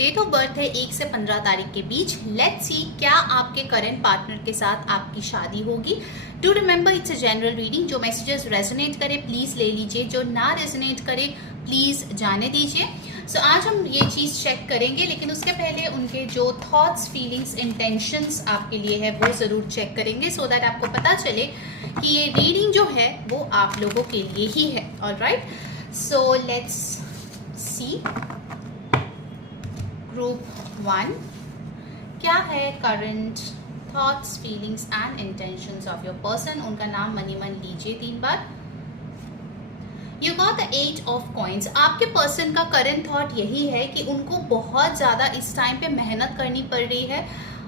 Date of birth है 1 से 15 तारीख के बीच। लेट्स सी क्या आपके करंट पार्टनर के साथ आपकी शादी होगी। Do remember it's a general reading. जो मैसेजेस रेजोनेट करे प्लीज ले लीजिए, जो ना रेजोनेट करे प्लीज जाने दीजिए। सो आज हम ये चीज चेक करेंगे, लेकिन उसके पहले उनके जो थॉट्स, फीलिंग्स, इंटेंशंस आपके लिए है वो जरूर चेक करेंगे, सो दैट आपको पता चले कि ये रीडिंग जो है वो आप लोगों के लिए ही है। Alright, so let's see group 1 क्या है current thoughts, feelings and intentions of your person. उनका नाम मनी मन लीजिए 3 बार। You got the 8 of coins. आपके पर्सन का करंट थॉट यही है कि उनको बहुत ज़्यादा इस टाइम पे मेहनत करनी पड़ रही है।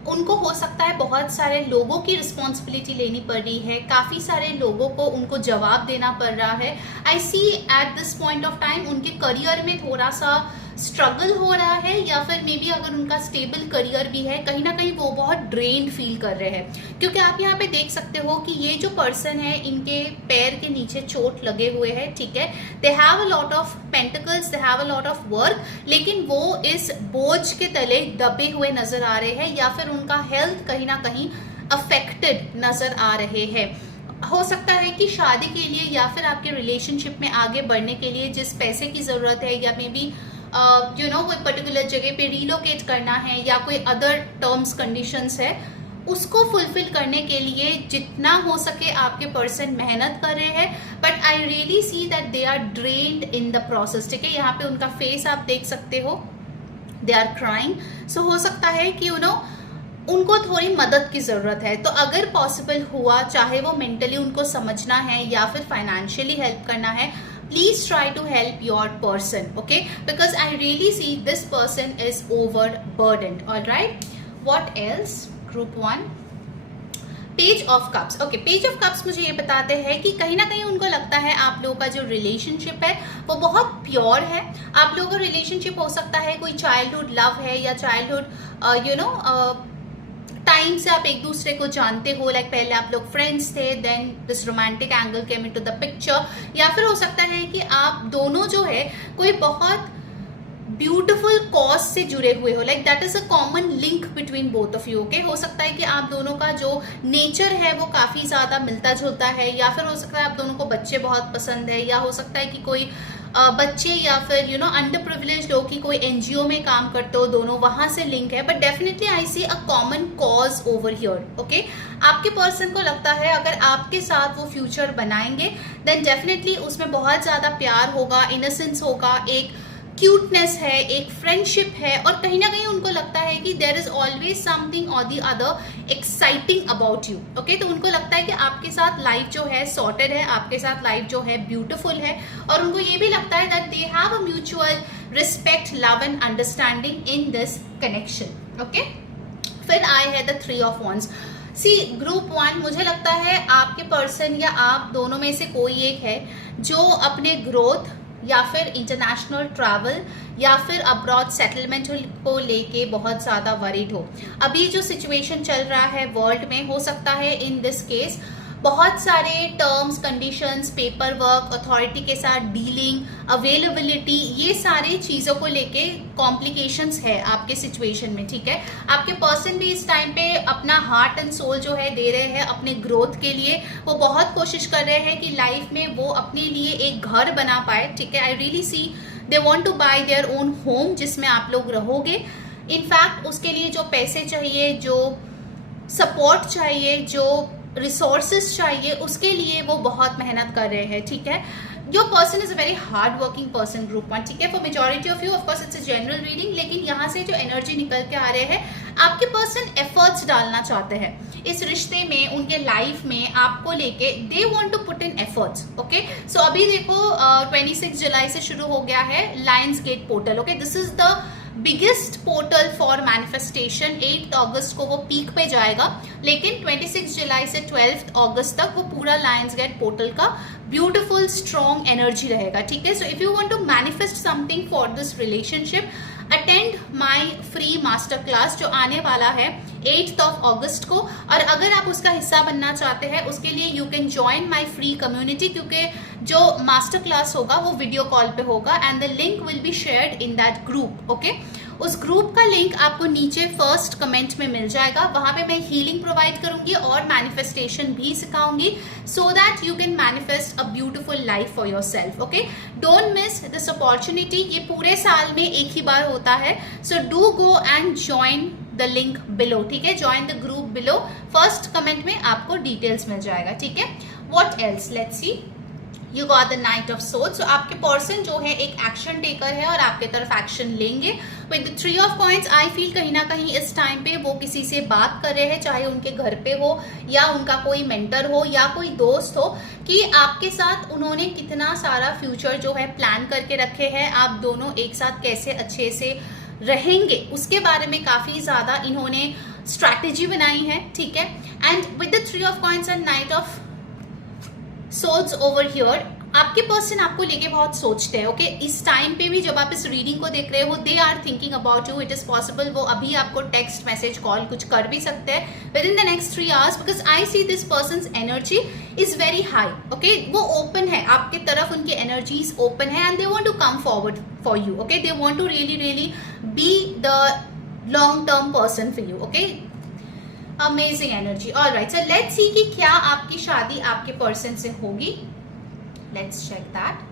उनको हो सकता है बहुत सारे लोगों की रिस्पॉन्सिबिलिटी लेनी पड़ रही है, काफ़ी सारे लोगों को उनको जवाब देना पड़ रहा है। I see at this point of time उनके करियर में थोड़ा सा स्ट्रगल हो रहा है, या फिर मे बी अगर उनका स्टेबल करियर भी है, कहीं ना कहीं वो बहुत ड्रेन्ड फील कर रहे हैं। क्योंकि आप यहाँ पे देख सकते हो कि ये जो पर्सन है इनके पैर के नीचे चोट लगे हुए हैं, ठीक है। दे have a lot of pentacles, they have a lot of work, लेकिन वो इस बोझ के तले दबे हुए नजर आ रहे हैं, या फिर उनका हेल्थ कहीं ना कहीं अफेक्टेड नजर आ रहे हैं। हो सकता है कि शादी के लिए या फिर आपके रिलेशनशिप में आगे बढ़ने के लिए जिस पैसे की जरूरत है, या मे बी कोई पर्टिकुलर जगह पे रिलोकेट करना है, या कोई अदर टर्म्स कंडीशंस है, उसको फुलफिल करने के लिए जितना हो सके आपके पर्सन मेहनत कर रहे हैं। But I really see that they are drained in the process, ठीक है। यहाँ पे उनका फेस आप देख सकते हो, दे आर क्राइंग। सो हो सकता है कि उनको थोड़ी मदद की ज़रूरत है। तो अगर पॉसिबल हुआ, चाहे वो मेंटली उनको समझना है या फिर फाइनेंशियली हेल्प करना है, please try to help your person, okay, because I really see this person is overburdened. All right, what else? Group 1 page of cups. Okay, page of cups मुझे ये बताते हैं कि कहीं ना कहीं उनको लगता है आप लोगों का जो रिलेशनशिप है वो बहुत प्योर है। आप लोगों का रिलेशनशिप हो सकता है कोई चाइल्डहुड लव है, या चाइल्डहुड टाइम से आप एक दूसरे को जानते हो, लाइक पहले आप लोग फ्रेंड्स थे, then this romantic angle came into the picture. या फिर हो सकता है कि आप दोनों जो है कोई बहुत ब्यूटिफुल कॉज से जुड़े हुए हो, like that is a common link between both of you, okay. हो सकता है कि आप दोनों का जो नेचर है वो काफी ज्यादा मिलता जुलता है, या फिर हो सकता है आप दोनों को बच्चे बहुत पसंद है, या हो सकता है कि कोई बच्चे या फिर अंडर प्रिविलेज लोग की कोई एनजीओ में काम करते हो, दोनों वहां से लिंक है। But definitely I see a common cause over here, okay. आपके पर्सन को लगता है अगर आपके साथ वो फ्यूचर बनाएंगे देन डेफिनेटली उसमें बहुत ज्यादा प्यार होगा, इनोसेंस होगा, एक क्यूटनेस है, एक फ्रेंडशिप है, और कहीं ना कहीं उनको लगता है कि देयर इज ऑलवेज समथिंग और the other exciting about you, okay. तो उनको लगता है कि आपके साथ लाइफ जो है सॉर्टेड है, आपके साथ लाइफ जो है ब्यूटीफुल है, और उनको ये भी लगता है that they have a mutual respect, love and understanding in this connection, okay. फिर आई है the 3 of wands। See group 1 मुझे लगता है आपके पर्सन या आप दोनों में से कोई एक है जो अपने ग्रोथ या फिर इंटरनेशनल ट्रैवल या फिर अब्रॉड सेटलमेंट को लेके बहुत ज़्यादा वरीड हो। अभी जो सिचुएशन चल रहा है वर्ल्ड में, हो सकता है इन दिस केस बहुत सारे terms, conditions, paper work, authority के साथ डीलिंग, अवेलेबिलिटी, ये सारी चीज़ों को लेके कॉम्प्लिकेशंस है आपके सिचुएशन में, ठीक है। आपके पर्सन भी इस टाइम पे अपना हार्ट एंड सोल जो है दे रहे हैं अपने ग्रोथ के लिए। वो बहुत कोशिश कर रहे हैं कि लाइफ में वो अपने लिए एक घर बना पाए, ठीक है। आई really C they want two by their own home जिसमें आप लोग रहोगे। इनफैक्ट उसके लिए जो पैसे चाहिए, जो सपोर्ट चाहिए, जो रिसोर्सेस चाहिए, उसके लिए वो बहुत मेहनत कर रहे हैं, ठीक है। Your person is a very hard working person group 1, ठीक है। For majority of you, of course it's a general reading, लेकिन यहाँ से जो एनर्जी निकल के आ रहे हैं, आपके पर्सन एफर्ट्स डालना चाहते हैं इस रिश्ते में, उनके लाइफ में आपको लेके। They want to put in efforts, okay. So अभी देखो 26 जुलाई से शुरू हो गया है lions gate portal, okay. This is the biggest portal for manifestation. 8 अगस्त को वो पीक पे जाएगा, लेकिन 26 जुलाई से 12 अगस्त तक वो पूरा लायंस गेट पोर्टल का ब्यूटिफुल स्ट्रॉन्ग एनर्जी रहेगा, ठीक है। So if you want to manifest something for this relationship, attend my free master class जो आने वाला है 8 अगस्त को। और अगर आप उसका हिस्सा बनना चाहते हैं, उसके लिए you can join my free community, क्योंकि जो मास्टर क्लास होगा वो वीडियो कॉल पे होगा, and the link will be shared in that group, okay. उस ग्रुप का लिंक आपको नीचे फर्स्ट कमेंट में मिल जाएगा। वहां पे मैं हीलिंग प्रोवाइड करूंगी और मैनिफेस्टेशन भी सिखाऊंगी, so that you can manifest a beautiful life for yourself. Okay, don't miss this opportunity. ये पूरे साल में एक ही बार होता है, so do go and join the link below. ठीक है, join the group below, first comment में आपको डिटेल्स मिल जाएगा। ठीक है, what else, let's see. You got the knight of swords. So आपके पर्सन जो है एक एक्शन टेकर है और आपके तरफ एक्शन लेंगे। With the three of coins I feel कहीं ना कहीं इस टाइम पे वो किसी से बात कर रहे हैं, चाहे उनके घर पे हो या उनका कोई मेंटर हो या कोई दोस्त हो, कि आपके साथ उन्होंने कितना सारा फ्यूचर जो है प्लान करके रखे हैं, आप दोनों एक साथ कैसे अच्छे से रहेंगे उसके बारे में काफी ज्यादा इन्होंने स्ट्रैटेजी बनाई है। ठीक है, and with the three of coins and night of swords over here, आपके पर्सन आपको लेके बहुत सोचते हैं। ओके, इस टाइम पे भी जब आप इस रीडिंग को देख रहे हो, they are thinking about you. It is possible वो अभी आपको टेक्स्ट, मैसेज, कॉल कुछ कर भी सकते हैं within the next 3 hours, because I see this person's energy is very high. Okay, वो ओपन है आपके तरफ, उनकी एनर्जीज ओपन है and they want to come forward for you. Okay, they want to really be the long term person for you. Okay, amazing energy. Alright, so let's see कि क्या आपकी शादी आपके पर्सन से होगी। Let's check that.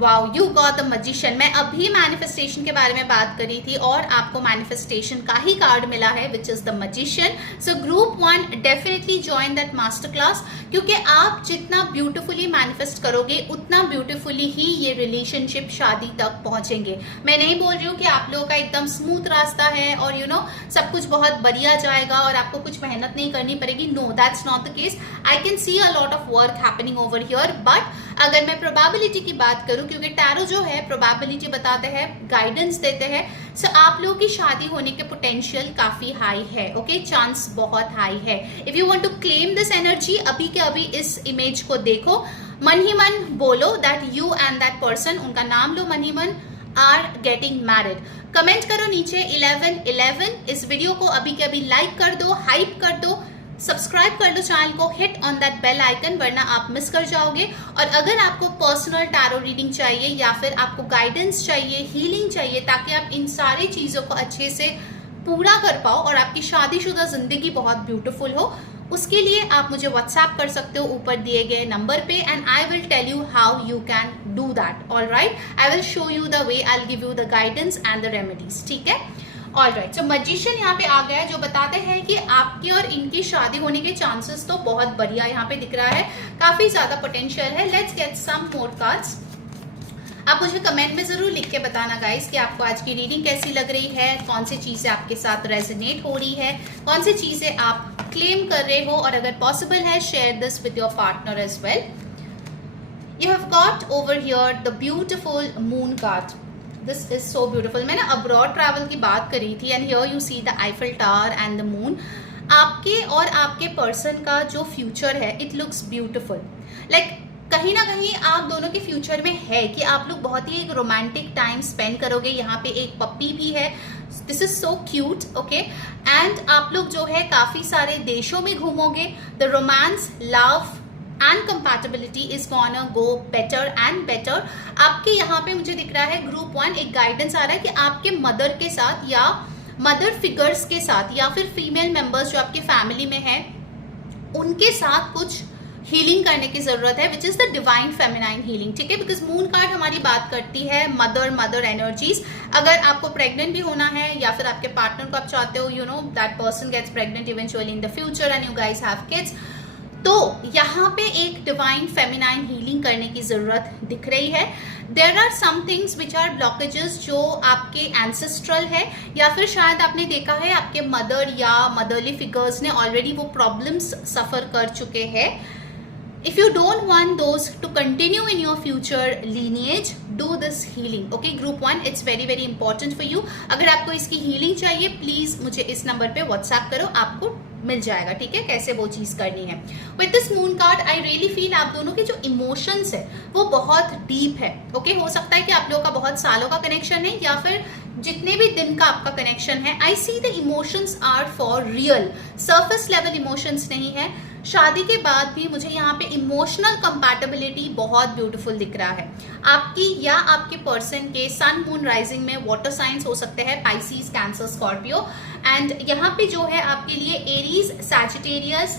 Wow, you got the magician. मैं अभी manifestation के बारे में बात करी थी और आपको मैनिफेस्टेशन का ही कार्ड मिला है, which is the magician. So group 1 definitely join that master class, क्योंकि आप जितना ब्यूटिफुली मैनिफेस्ट करोगे उतना ब्यूटिफुली ही ये रिलेशनशिप शादी तक पहुंचेंगे। मैं नहीं बोल रही हूँ कि आप लोगों का एकदम स्मूथ रास्ता है और यू नो सब कुछ बहुत बढ़िया जाएगा और आपको कुछ मेहनत नहीं करनी पड़ेगी। No, that's not the case. I can see a lot of work happening over here, but अगर मैं प्रोबेबिलिटी की बात करूं, क्योंकि टैरो जो है प्रोबेबिलिटी बताते हैं, गाइडेंस देते हैं, सो आप लोगों की शादी होने के पोटेंशियल काफी हाई है। ओके, चांस बहुत हाई है। If you want to claim this energy, अभी के अभी इस इमेज को देखो, मन ही मन बोलो that you and that person, उनका नाम लो मन ही मन, आर गेटिंग मैरिड। कमेंट करो नीचे 1111। इस वीडियो को अभी के अभी लाइक कर दो, हाइप कर दो, सब्सक्राइब कर लो चैनल को, hit on that bell icon, वरना आप मिस कर जाओगे। और अगर आपको पर्सनल टैरो रीडिंग चाहिए या फिर आपको गाइडेंस चाहिए, हीलिंग चाहिए, ताकि आप इन सारी चीजों को अच्छे से पूरा कर पाओ और आपकी शादीशुदा जिंदगी बहुत ब्यूटीफुल हो, उसके लिए आप मुझे व्हाट्सएप कर सकते हो ऊपर दिए गए नंबर पे, and I will tell you how you can do that. Alright, I will show you the way, I will give you the guidance and the remedies. ठीक है, ऑलराइट। सो मैजिशियन यहाँ पे आ गया है, जो बताते हैं कि आपकी और इनकी शादी होने के चांसेस तो बहुत बढ़िया यहाँ पे दिख रहा है, काफी ज्यादा पोटेंशियल है। Let's get some more cards. आप मुझे कमेंट में जरूर लिख के बताना गाइस कि आपको आज की रीडिंग कैसी लग रही है, कौन सी चीजें आपके साथ रेजोनेट हो रही है, कौन सी चीजें आप क्लेम कर रहे हो, और अगर पॉसिबल है share this with your partner as well. You have got over here the beautiful moon card. This is so beautiful. मैंने अब्रॉड ट्रैवल की बात करी थी, and here you see the Eiffel tower and the moon. आपके और आपके person का जो फ्यूचर है, इट लुक्स ब्यूटिफुल। लाइक कहीं ना कहीं आप दोनों के फ्यूचर में है कि आप लोग बहुत ही एक रोमांटिक टाइम स्पेंड करोगे। यहाँ पे एक पप्पी भी है, this is so cute. Okay, and आप लोग जो है काफी सारे देशों में घूमोगे। The romance, love and compatibility is gonna go better and better. आपके यहाँ पे मुझे दिख रहा है ग्रुप 1 एक गाइडेंस आ रहा है कि आपके मदर के साथ या मदर फिगर्स के साथ या फिर फीमेल मेंबर्स जो आपके फैमिली में है, उनके साथ कुछ हीलिंग करने की जरूरत है, which is the divine feminine healing. ठीक है, बिकॉज मून कार्ड हमारी बात करती है मदर एनर्जीज। अगर आपको प्रेग्नेंट भी होना है या फिर आपके पार्टनर को आप चाहते हो, you know that person gets pregnant eventually in the future and you guys have kids, तो यहाँ पे एक डिवाइन फेमिनाइन हीलिंग करने की जरूरत दिख रही है। There are some things which are blockages जो आपके एंसेस्ट्रल है, या फिर शायद आपने देखा है आपके मदर या मदरली फिगर्स ने ऑलरेडी वो प्रॉब्लम्स सफर कर चुके हैं। If you don't want those to continue in your future lineage, do this healing. Okay, group 1, it's very very important for you. अगर आपको इसकी healing चाहिए, प्लीज मुझे इस नंबर पे व्हाट्सएप करो, आपको मिल जाएगा। ठीक है, कैसे वो चीज करनी है। With this moon card, I really feel आप दोनों के जो इमोशंस है वो बहुत डीप है। ओके, हो सकता है कि आप लोगों का बहुत सालों का कनेक्शन है या फिर जितने भी दिन का आपका कनेक्शन है। I see the emotions are for real, surface level emotions नहीं है। शादी के बाद भी मुझे यहाँ पे इमोशनल कंपैटिबिलिटी बहुत ब्यूटीफुल दिख रहा है। आपकी या आपके पर्सन के सन मून राइजिंग में वाटर साइंस हो सकते हैं, पाइसिस, कैंसर, स्कॉर्पियो, एंड यहाँ पे जो है आपके लिए एरीज, सैजिटेरियस,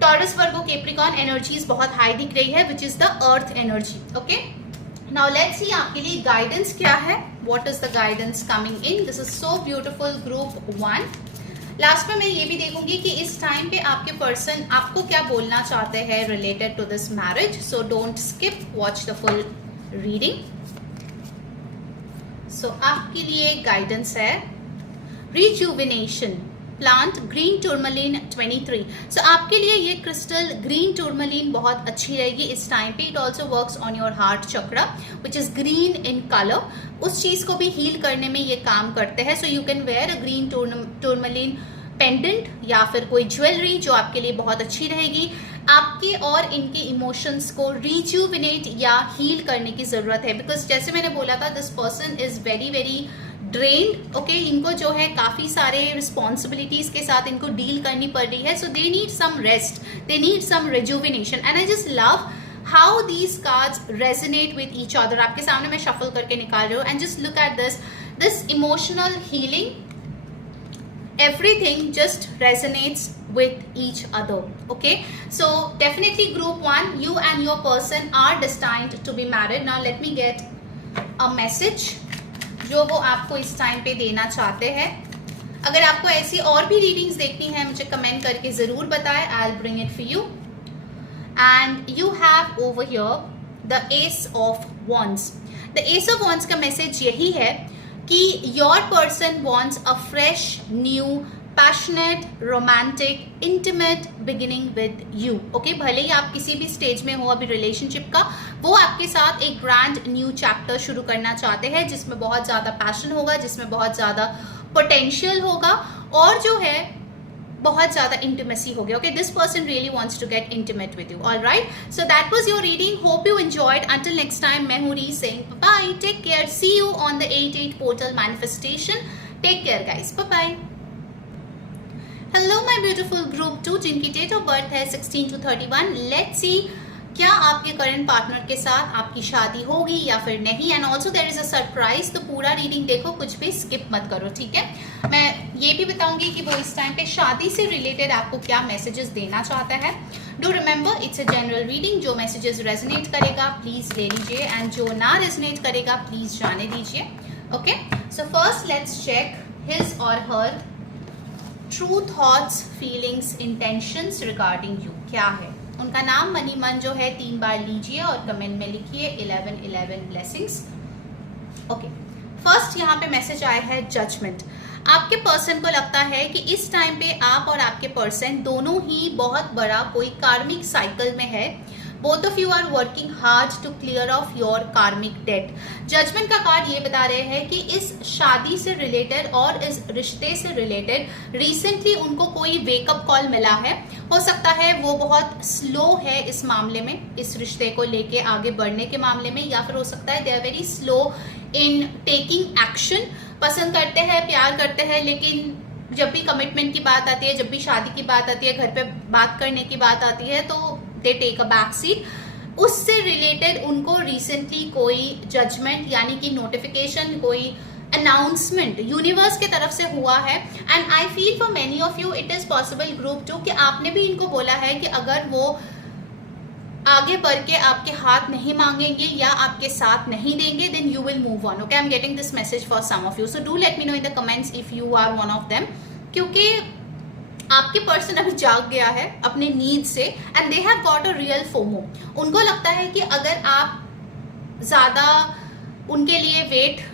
टॉरस, वर्गो, कैप्रिकॉर्न एनर्जीज बहुत हाई दिख रही है, which is the earth energy. Okay, now let's सी आपके लिए गाइडेंस क्या है। What is the guidance coming in? This is so beautiful group 1। Last में मैं ये भी देखूंगी कि इस टाइम पे आपके पर्सन आपको क्या बोलना चाहते हैं related to this marriage, so don't skip, watch the full reading. So आपके लिए गाइडेंस है rejuvenation, plant green tourmaline 23। So आपके लिए ये क्रिस्टल ग्रीन टूरमलिन बहुत अच्छी रहेगी इस टाइम पे। It also works on your heart chakra which is green in colour. उस चीज को भी हील करने में ये काम करते हैं। So you can wear a green tourmaline pendant या फिर कोई ज्वेलरी जो आपके लिए बहुत अच्छी रहेगी। आपके और इनके इमोशंस को रिजुविनेट या हील करने की जरूरत है, बिकॉज जैसे मैंने बोला था this person is very very drained. Okay, इनको जो है काफी सारे रिस्पॉन्सिबिलिटीज के साथ इनको डील करनी पड़ रही है। So they need some rest, they need some rejuvenation, and I just love how these cards resonate with each other. आपके सामने मैं शफल करके निकाल रही हूँ, and just look at this emotional healing, everything just resonates with each other. Okay, so definitely group 1, you and your person are destined to be married. Now let me get a message जो वो आपको इस time पे देना चाहते हैं। अगर आपको ऐसी और भी रीडिंग्स देखनी है मुझे कमेंट करके जरूर बताएं, I'll bring it for you. And you have over here the Ace of Wands. The Ace of Wands का मैसेज यही है कि your person wants a fresh, new, passionate, romantic, intimate beginning with you. Okay, भले ही आप किसी भी stage में हो अभी रिलेशनशिप का, वो आपके साथ एक ग्रैंड न्यू चैप्टर शुरू करना चाहते हैं जिसमें बहुत ज्यादा पैशन होगा, जिसमें बहुत ज्यादा पोटेंशियल होगा, और जो है बहुत ज्यादा इंटीमेसी हो गया। Okay, this person really wants to get intimate with you. Alright, so that was your reading, hope you enjoyed. Until next time, मैं हूं री saying bye, take care, see you on the 8/8 portal manifestation. Take care guys, bye bye. Hello my beautiful group 2 जिनकी date of birth है 16 to 31। Let's see क्या आपके current partner के साथ आपकी शादी होगी या फिर नहीं, and also there is a surprise. तो पूरा रीडिंग देखो, कुछ भी स्किप मत करो, ठीक है। मैं ये भी बताऊंगी कि वो इस टाइम पे शादी से रिलेटेड आपको क्या मैसेजेस देना चाहता है। Do remember it's a general reading, जो मैसेजेस रेजोनेट करेगा प्लीज ले लीजिए, एंड जो ना रेजोनेट करेगा प्लीज जाने दीजिए। Okay, so first let's check his or her true thoughts, feelings, intentions regarding you. क्या है उनका नाम? मनी मन जो है 3 बार लीजिए और कमेंट में लिखिए 11 ब्लेसिंग्स। ओके, फर्स्ट यहाँ पे मैसेज आया है जजमेंट। आपके पर्सन को लगता है कि इस टाइम पे आप और आपके पर्सन दोनों ही बहुत बड़ा कोई कार्मिक साइकिल में है। Both of you are working hard to clear off your karmic debt. Judgment का कार्ड ये बता रहे हैं कि इस शादी से रिलेटेड और इस रिश्ते से रिलेटेड रिसेंटली उनको कोई वेकअप कॉल मिला है। हो सकता है वो बहुत स्लो है इस मामले में, इस रिश्ते को लेके आगे बढ़ने के मामले में, या फिर हो सकता है they are very slow in taking action. पसंद करते हैं, प्यार करते हैं, लेकिन जब भी कमिटमेंट की बात आती है, जब भी शादी की बात आती है, घर पे बात करने की बात आती है, तो they take a back seat. उससे रिलेटेड उनको रिसेंटली कोई जजमेंट यानी कि नोटिफिकेशन, कोई अनाउंसमेंट यूनिवर्स के तरफ से हुआ है। And I feel for many of you it is possible group 2 कि आपने भी इनको बोला है कि अगर वो आगे बढ़ के आपके हाथ नहीं मांगेंगे या आपके साथ नहीं देंगे, then you will move on. Okay, I am getting this message for some of you, so do let me know in the comments if you are one of them. क्योंकि आपके पर्सन अभी जाग गया है अपने नीड से, and they have got a real FOMO. उनको लगता है कि अगर आप ज्यादा उनके लिए वेट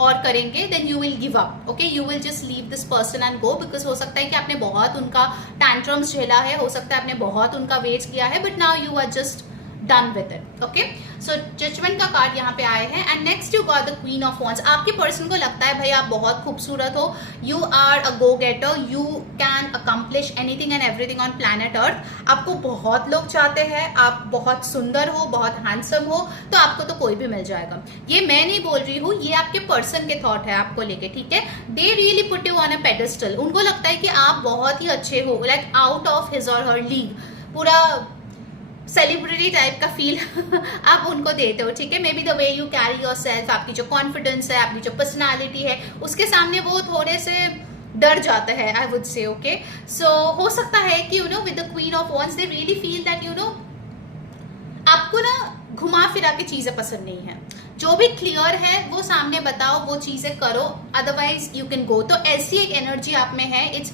और करेंगे then you will give up. Okay, you will just leave this person and go, because हो सकता है कि आपने बहुत उनका टैंट्रम्स झेला है, हो सकता है आपने बहुत उनका वेट किया है, but now you are just done with it. Okay, so judgment का कार्ड यहाँ पे आए हैं. And next you got the queen of wands. आपके पर्सन को लगता है भाई आप बहुत खूबसूरत हो, you are a go getter, you can accomplish anything and everything on planet earth. आपको बहुत लोग चाहते हैं, आप बहुत सुंदर हो, बहुत हैंडसम हो, तो आपको तो कोई भी मिल जाएगा. ये मैं नहीं बोल रही हूँ, ये आपके पर्सन के थॉट है आपको लेके, ठीक है. They really put you on a pedestal. उनको लगता है कि आप बहुत ही अच्छे हो, like out of his or her league, पूरा सेलिब्रिटी टाइप का फील आप उनको देते हो, ठीक है. May be the way you carry your self, आपकी जो कॉन्फिडेंस है, आपकी जो पर्सनैलिटी है, उसके सामने वो थोड़े से डर जाता है, आई वुड से. ओके, सो हो सकता है कि you know with the queen of wands they really feel that you know आपको ना घुमा फिरा के चीजें पसंद नहीं है. जो भी क्लियर है वो सामने बताओ, वो चीजें करो, अदरवाइज यू कैन गो. तो ऐसी एक एनर्जी आप में है, इट्स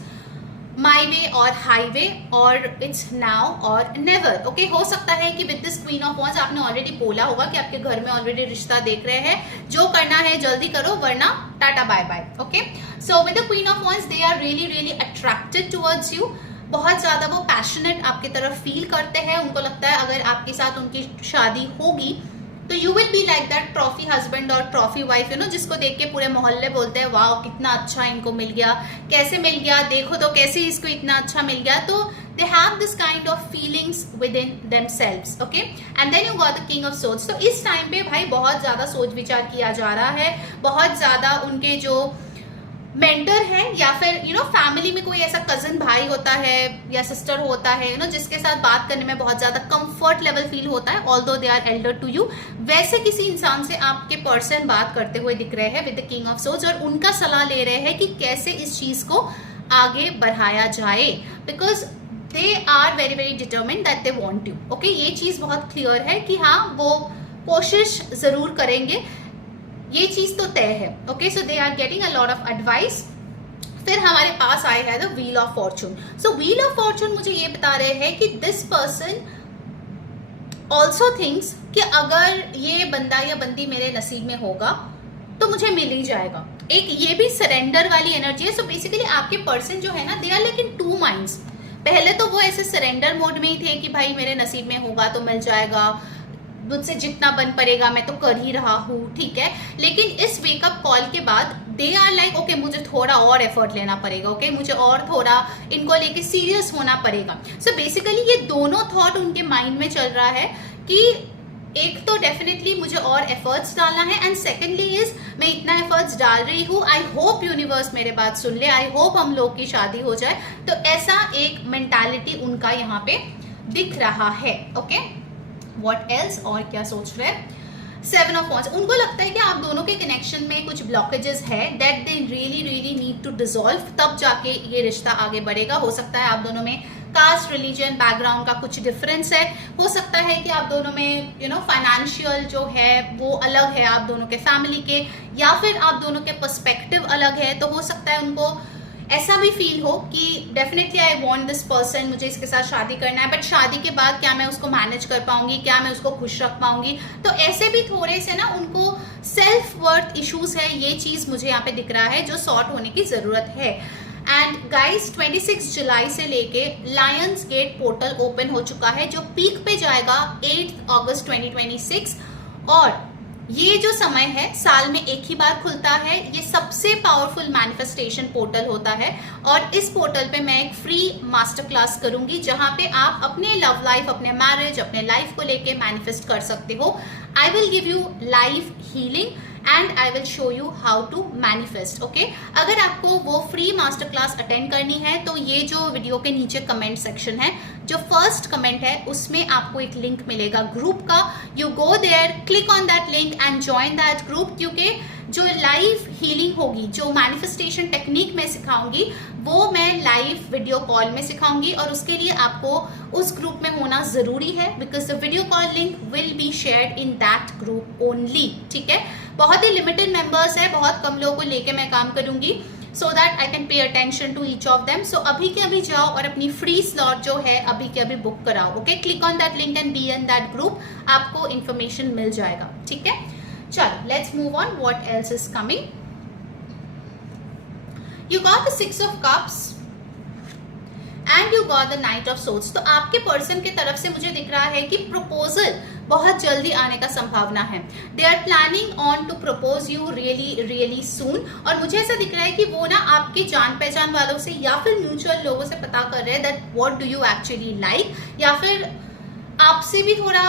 माई वे और हाईवे, और इट्स नाउ और नेवर. ओके, हो सकता है कि with this queen of wands आपने ऑलरेडी बोला होगा कि आपके घर में ऑलरेडी रिश्ता देख रहे हैं, जो करना है जल्दी करो वरना tata bye bye. Okay, so with the queen of wands they are really really attracted towards you. बहुत ज्यादा वो पैशनेट आपकी तरफ फील करते हैं. उनको लगता है अगर आपके साथ उनकी शादी होगी तो you will be like that trophy husband और ट्रॉफी वाइफ, यू नो, जिसको देख के पूरे मोहल्ले बोलते हैं वाह कितना अच्छा इनको मिल गया, कैसे मिल गया, देखो तो कैसे इसको इतना अच्छा मिल गया. तो they have this kind of feelings within themselves. Okay, and then you got the king of swords. तो इस टाइम पे भाई बहुत ज्यादा सोच विचार किया जा रहा है, बहुत ज्यादा उनके जो मेंटर है या फिर यू नो फैमिली में कोई ऐसा कजन भाई होता है या सिस्टर होता है, यू नो, जिसके साथ बात करने में बहुत ज्यादा कंफर्ट लेवल फील होता है, although they are elder to you. वैसे किसी इंसान से आपके पर्सन बात करते हुए दिख रहे हैं with the king of swords, और उनका सलाह ले रहे हैं कि कैसे इस चीज को आगे बढ़ाया जाए, because they are very very determined that they want you. Okay, ये चीज बहुत क्लियर है कि हाँ वो कोशिश जरूर करेंगे, ये चीज तो तय है. Okay, so they are getting a lot of advice. फिर हमारे पास आए हैं the wheel of fortune. So wheel of fortune मुझे ये बता रहे हैं कि दिस पर्सन ऑल्सो थिंक्स कि अगर ये बंदा या बंदी मेरे नसीब में होगा तो मुझे मिल ही जाएगा. एक ये भी सरेंडर वाली एनर्जी है. सो बेसिकली आपके पर्सन जो है ना, they are like in two minds. पहले तो वो ऐसे सरेंडर मोड में ही थे कि भाई मेरे नसीब में होगा तो मिल जाएगा, मुझसे जितना बन पड़ेगा मैं तो कर ही रहा हूँ, ठीक है. लेकिन इस वेकअप कॉल के बाद दे आर लाइक ओके मुझे थोड़ा और एफर्ट लेना पड़ेगा, ओके मुझे और थोड़ा इनको लेके सीरियस होना पड़ेगा. सो बेसिकली ये दोनों थॉट उनके माइंड में चल रहा है कि एक तो डेफिनेटली मुझे और एफर्ट्स डालना है, एंड सेकेंडली इज मैं इतना एफर्ट्स डाल रही हूँ, आई होप यूनिवर्स मेरे बात सुन ले, आई होप हम लोग की शादी हो जाए. तो ऐसा एक मेंटालिटी उनका यहाँ पे दिख रहा है. ओके, व्हाट एल्स, और क्या सोच रहे हैं. 7 ऑफ वॉन्ड्स, उनको लगता है कि आप दोनों के कनेक्शन में कुछ ब्लॉकेजेस है that they really really need to dissolve, तब जाके ये रिश्ता आगे बढ़ेगा. हो सकता है आप दोनों में कास्ट, रिलीजन, बैकग्राउंड का कुछ डिफरेंस है. हो सकता है कि आप दोनों में यू नो फाइनेंशियल जो है वो अलग है आप दोनों के फैमिली के, या फिर आप दोनों के पर्सपेक्टिव अलग है. तो हो सकता है उनको ऐसा भी फील हो कि definitely I want this person, मुझे इसके साथ शादी करना है, बट शादी के बाद क्या मैं उसको मैनेज कर पाऊंगी, क्या मैं उसको खुश रख पाऊंगी. तो ऐसे भी थोड़े से ना उनको सेल्फ वर्थ इश्यूज है, ये चीज मुझे यहाँ पे दिख रहा है जो सॉर्ट होने की जरूरत है. एंड गाइस 26 जुलाई से लेके लायंस गेट पोर्टल ओपन हो चुका है, जो पीक पे जाएगा 8 अगस्त 2026. और ये जो समय है साल में एक ही बार खुलता है. ये सबसे पावरफुल मैनिफेस्टेशन पोर्टल होता है, और इस पोर्टल पे मैं एक फ्री मास्टर क्लास करूंगी जहां पे आप अपने लव लाइफ, अपने मैरिज, अपने लाइफ को लेके मैनिफेस्ट कर सकते हो. I will give you life healing and I will show you how to manifest. Okay, अगर आपको वो फ्री मास्टर क्लास अटेंड करनी है तो ये जो वीडियो के नीचे कमेंट सेक्शन है, जो फर्स्ट कमेंट है उसमें आपको एक लिंक मिलेगा ग्रुप का. You go there, click on that link and join that group, क्योंकि जो लाइव हीलिंग होगी, जो मैनिफेस्टेशन टेक्निक मैं सिखाऊंगी वो मैं लाइव वीडियो कॉल में सिखाऊंगी, और उसके लिए आपको उस ग्रुप में होना जरूरी है, because the video call link will be shared in that group only. ठीक है, बहुत ही लिमिटेड मेंबर्स है, बहुत कम लोगों को लेके मैं काम करूंगी, so that I can pay attention to each of them. So अभी के अभी जाओ और अपनी फ्री स्लॉट जो है अभी के अभी बुक कराओ. Okay, click on that link and be in that group, आपको इंफॉर्मेशन मिल जाएगा. ठीक है, चलो let's move on. What else is coming. You got the 6 of cups. And you got the knight of swords. तो आपके person की तरफ से मुझे दिख रहा है कि प्रपोजल बहुत जल्दी आने का संभावना है। They are planning on to propose you really soon. और मुझे ऐसा दिख रहा है कि वो ना आपके जान पहचान वालों से या फिर म्यूचुअल लोगों से पता कर रहे हैं that what do you actually like, या फिर आपसे भी थोड़ा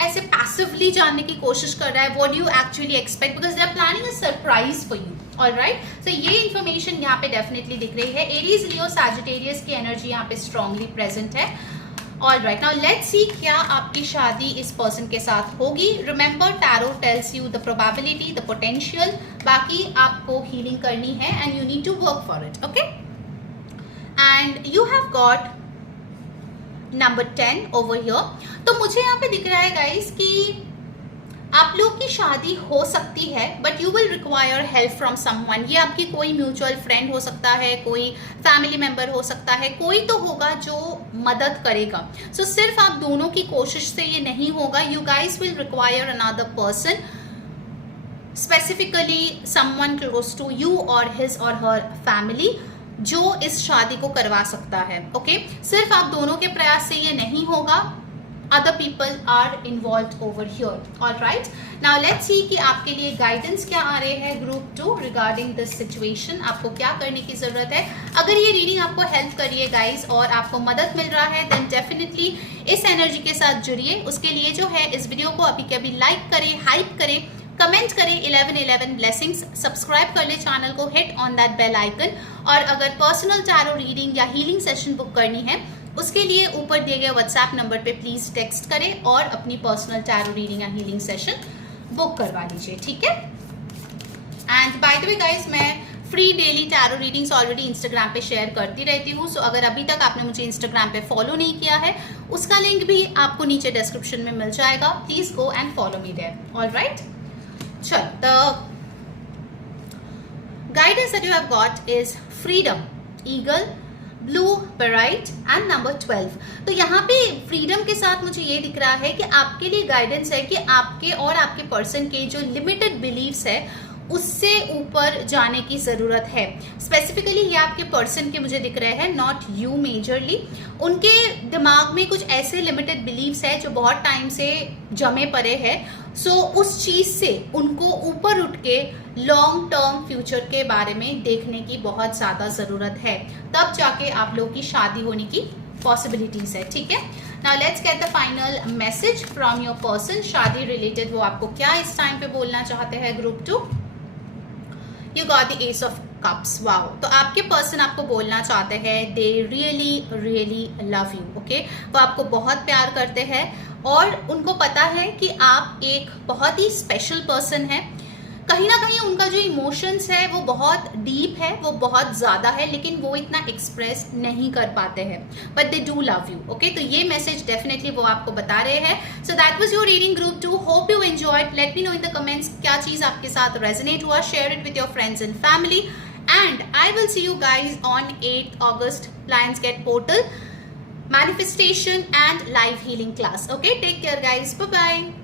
ऐसे पैसिवली जानने की कोशिश कर रहा है what do you actually expect, because they are planning a surprise for you. Alright, so ये इन्फॉर्मेशन यहाँ पे डेफिनेटली दिख रही है। एरीज, लियो, सैजिटेरियस की एनर्जी यहाँ पे स्ट्रांगली प्रेजेंट है। ऑलराइट, नाउ लेट्स सी क्या आपकी शादी इस पर्सन के साथ होगी। Remember, tarot tells you the probability, the potential, बाकी आपको हीलिंग करनी है and you need to work for it. Okay, and you have got number 10 over here. तो मुझे यहाँ पे दिख रहा है गाइस कि आप लोग की शादी हो सकती है, but you will require help from someone. ये आपकी कोई म्यूचुअल फ्रेंड हो सकता है, कोई फैमिली मेंबर हो सकता है, कोई तो होगा जो मदद करेगा। सो सिर्फ आप दोनों की कोशिश से ये नहीं होगा। You guys will require another person, specifically someone close to you or his or her family, जो इस शादी को करवा सकता है। ओके, सिर्फ आप दोनों के प्रयास से ये नहीं होगा, other people are involved over here. All right, now let's see कि आपके लिए गाइडेंस क्या आ रहे हैं ग्रुप 2 रिगार्डिंग दिस सिचुएशन। आपको क्या करने की जरूरत है। अगर ये रीडिंग आपको हेल्प करिए गाइज और आपको मदद मिल रहा है, देन डेफिनेटली इस एनर्जी के साथ जुड़िए। उसके लिए जो है इस वीडियो को अभी के अभी लाइक करें, हाइप करें, कमेंट करें 1111 ब्लेसिंग्स, सब्सक्राइब कर ले चैनल को, hit on that bell icon. और अगर पर्सनल टैरो रीडिंग या हीलिंग सेशन बुक करनी है, उसके लिए ऊपर दिए गए व्हाट्सएप नंबर पे प्लीज टेक्स्ट करें और अपनी पर्सनल टैरो रीडिंग या हीलिंग सेशन बुक करवा लीजिए, ठीक है। And by the way guys, मैं free daily tarot readings already Instagram पे शेयर करती रहती हूँ। सो अगर अभी तक आपने मुझे इंस्टाग्राम पे फॉलो नहीं किया है, उसका लिंक भी आपको नीचे डिस्क्रिप्शन में मिल जाएगा। Please go and follow me there. Alright, चल, the guidance that you have got is freedom, eagle, blue barite and number 12। तो यहाँ पे फ्रीडम के साथ मुझे ये दिख रहा है कि आपके लिए गाइडेंस है कि आपके और आपके पर्सन के जो लिमिटेड बिलीव्स है उससे ऊपर जाने की जरूरत है। स्पेसिफिकली ये आपके पर्सन के मुझे दिख रहे हैं, नॉट यू मेजरली। उनके दिमाग में कुछ ऐसे लिमिटेड बिलीव्स है जो बहुत टाइम से जमे पड़े हैं। सो उस चीज से उनको ऊपर उठ के लॉन्ग टर्म फ्यूचर के बारे में देखने की बहुत ज्यादा जरूरत है, तब जाके आप लोग की शादी होने की पॉसिबिलिटीज है, ठीक है। Now let's get the final message from your person. शादी रिलेटेड वो आपको क्या इस टाइम पे बोलना चाहते हैं group 2। You got the S of cups. Wow, तो आपके पर्सन आपको बोलना चाहते हैं they really love you. Okay, वो आपको बहुत प्यार करते हैं और उनको पता है कि आप एक बहुत ही स्पेशल पर्सन है। कहीं ना कहीं उनका जो इमोशंस है वो बहुत डीप है, वो बहुत ज्यादा है, लेकिन वो इतना एक्सप्रेस नहीं कर पाते हैं, but they do love you. Okay, तो ये मैसेज डेफिनेटली वो आपको बता रहे हैं। सो that was your reading group 2। Hope you enjoyed. Late me know in the comments क्या चीज आपके साथ रेजोनेट हुआ। Share it with your friends and family and I will see you guys on 8 August Lionsgate portal manifestation and live healing class. Okay, take care guys, bye bye.